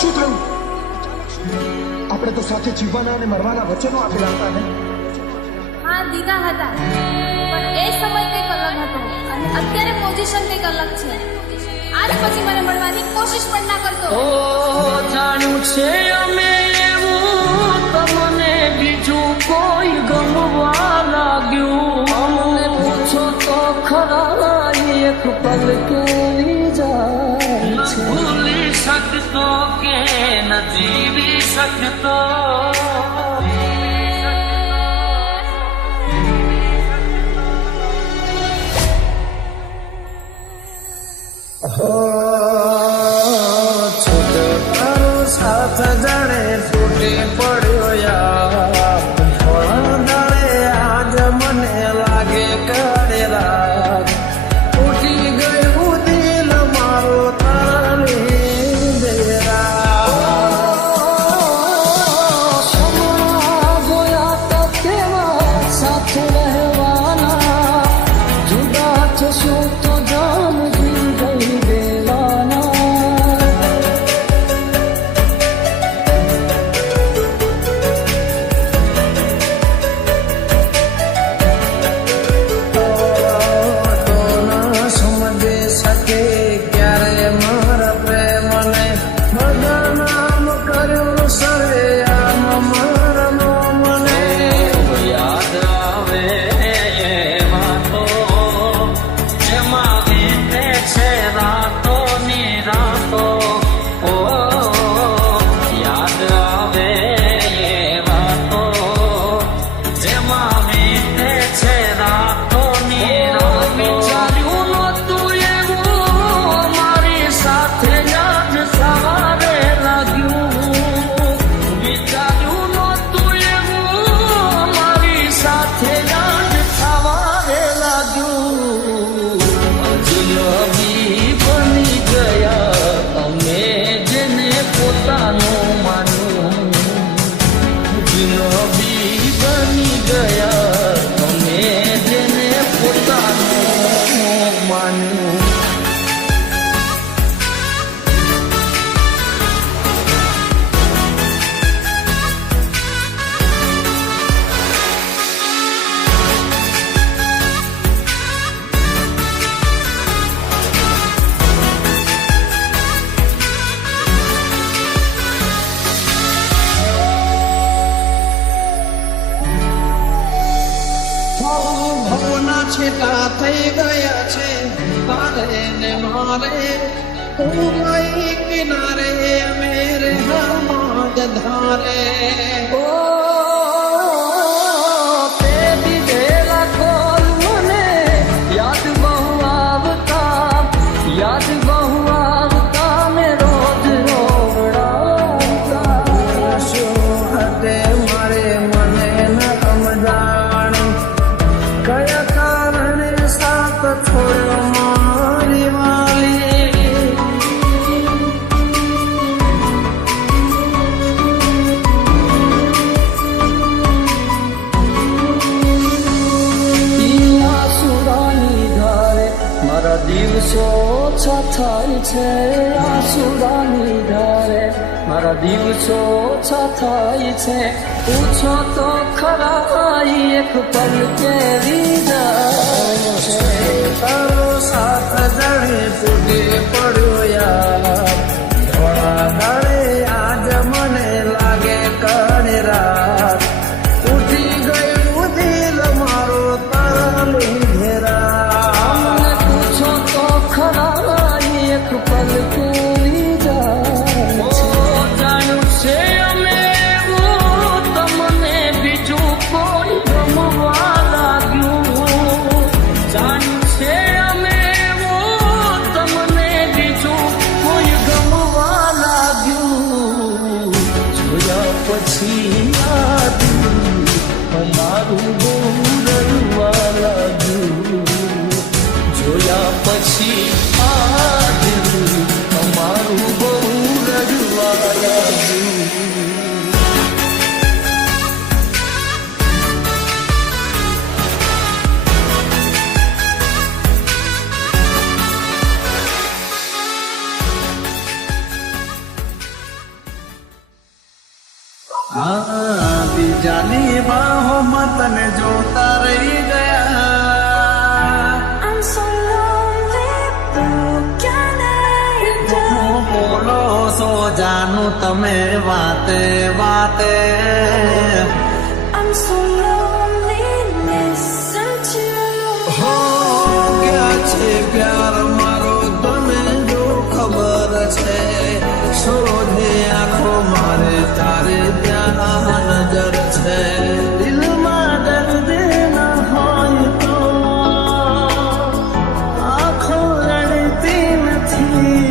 શું થયું? આપણે તો સાથે જીવવાના અને મરવાના વચનો આપેલા હતા ને? હા દીધા હતા, પણ એ સમય કંઈક અલગ હતો અને અત્યારે પોઝિશન કંઈક અલગ છે. આજ પછી મને મળવાની કોશિશ પણ ના કરતો. ઓ જાણ્યું છે અમે એવું, તમને બીજું કોઈ ગમવા લાગ્યું. અમને પૂછો તો ખરા એક પલ કેવી જાય છે. ભૂલી શકતો કે ન જીવી શકતો. છૂટ તારો સાથ જાણે તૂટી પડ્યો યાર. થોડા દાડે આજ મને લાગે કાળે રાત. તૂટી ગયું દિલ મારો તારી દેરા. સમા જોયા તો કેવા સાથે રહેવાના. જુદા થશો તો જાન છેટા થઈ ગયા છે તારે ને મારે. ઉમાઈ કિનારે મેરે હમાદ ધારે. ઓ તે દીધેલા કોલ મને યાદ બહુ આવતા. યાદ બહુ આવતા મેં રોજ રોવડાવતા. શું હતે મારે મને ન સમજાણ. કયા છોડ્યો મારી વાલી. આસુરાની ધારે મારા દિવસો ઓછા થાય છે. આસુરાની ધારે મારા દિવસો ઓછા થાય છે. પૂછો તો ખરા એક પલ કેવી જાય છે. તારો સાથ જાણે તૂટી પડ્યો યાર. થોડા દાડે આજ મને લાગે કાળે રાત. તૂટી ગયું દિલ મારો તારી ઘેરા. મને પૂછો તો ખરા એક પલ કેવી જાય છે. જાણ્યું છે અમે એવું, તમને બીજું કોઈ ગમવા લાગ્યું. જાણ્યું છે અમે એવું, તમને બીજું કોઈ ગમવા લાગ્યું. જોયા પછી યાદ અમારું બહુ રડવા લાગ્યું. જોયા પછી આ દિલ અમારું બહુ રડવા લાગ્યું. તારી બાહોમાં તને જોતા રહી ગયા. I'm so lonely, broken angel. બોલો સો જાનું તમે વાતે વાતે. I'm so lonely, listen to હો ક્યાં છે પ્યાર મારો તને જો ખબર છે. શોધે આંખો મારે તારે ત્યાં નજર છે. દિલમાં દર્દ ન હોય તો આંખો રડતી નથી.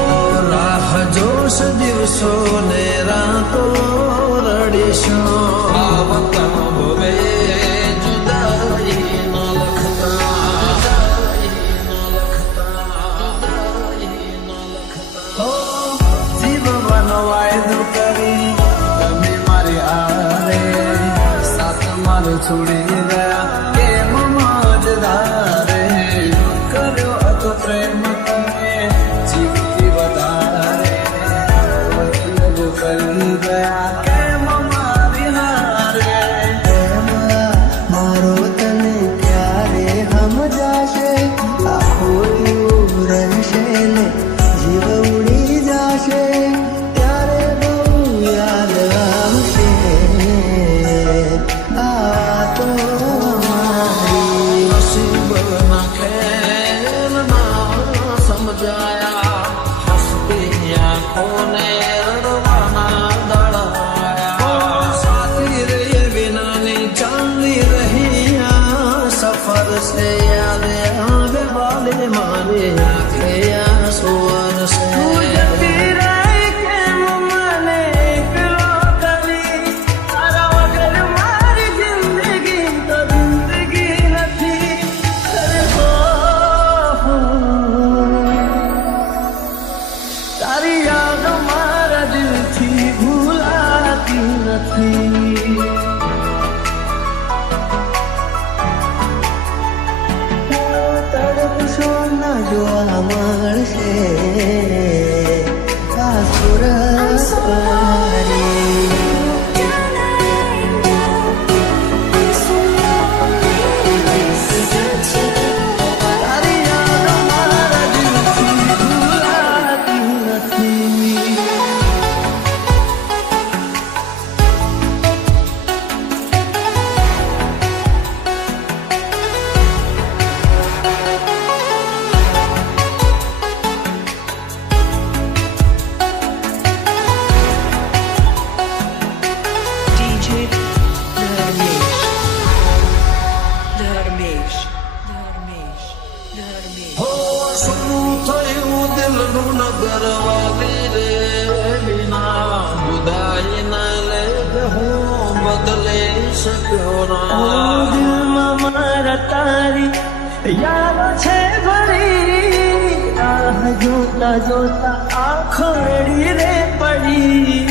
ઓ રાહ જોશ દિવસો ને રાતો રડીશું. આવતા ભવે જુદાઈ ન લખતા. જીવવાનો વાયદો કરી તમે મારી આરે સાથ મારો છોડી ગયા કેમ મજદારે. કર્યો હતો પ્રેમ તમે જીવતી વધારે વકીલ જ કરી ગયા કેમ મારી હારે. મારો તને ક્યારે સમજાશે આખું રહેશે ને જીવ ઉડી જશે ત્યારે બહુ યાદ આવશે આ તો મારી નસીબના ખેલ ના સમજાયા. હસતી આંખોને રડવાના દળાયા. સાથી રે વિનાની ચાંદી રહી આ સફર સે યાદ આવે વાલે મારે આંખે આંસુ વરસે. તારી યાદ મારા દિલથી ભૂલાતી નથી. તડપશો ના જોવા મળશે આ સુરત તારી. I'm so lonely, listen to તારી યાદ મારા દિલથી ભૂલાતી નથી. DJ Dharmesh. Dharmesh. Dharmesh. Dharmesh. હો શું થયું દિલનું નગર વાલી રે વિના જુદાઈ ના લે હું બદલી શક્યો ના. દિલમાં મારા તારી યાદ છે ભરી રાહ જોતા જોતા આંખો રડી રે પડી.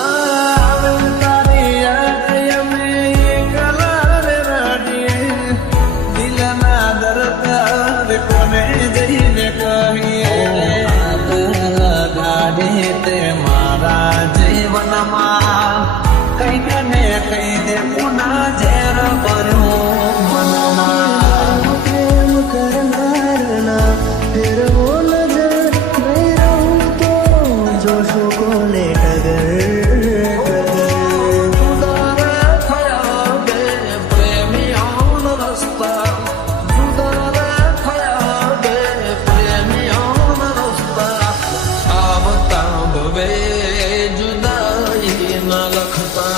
આવે તારી યાદ અમે એકલા રે રડીએ. દિલના દર્દ કોને જઈને કહીએ. લગાડી તે મારા જીવનમાં કઈક ને કઈ પુના ઝેર ભર્યું મનમાં. પ્રેમ કરનારના ફેરવો નજર નહીં રહું તો જોશો કોને ટગર જુદા થયા બે પ્રેમીઓનો રસ્તા. જુદા થયા બે પ્રેમીઓનો રસ્તા. આવતા ભવે જુદાઈ ન લખતા.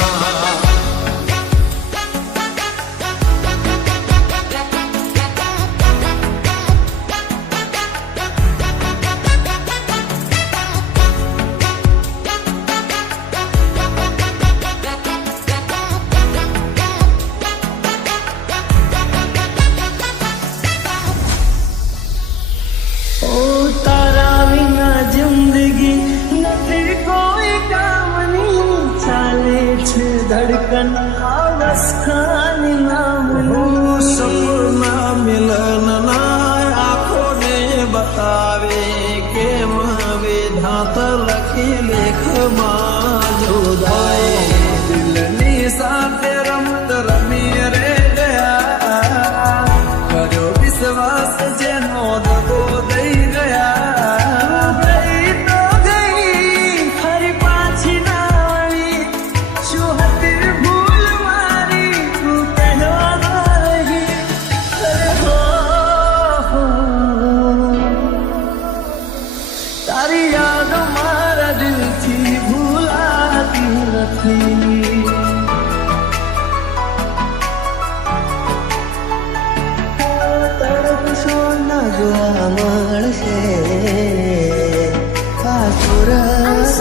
લખી લેખમાં જોદાય દિલની સાથે રમત રમી રે ગયા કર્યો વિશ્વાસ જેનો દગો દઈ ગયા ગઈ તો ગઈ ફરી પાછી ના વળી શું હતી ભૂલ મારી તું કહેવા રહી અરે હો તારી યાદ મારા દિલથી ભૂલાતી નથી તડપશો ના જોવા મળશે આ સુરત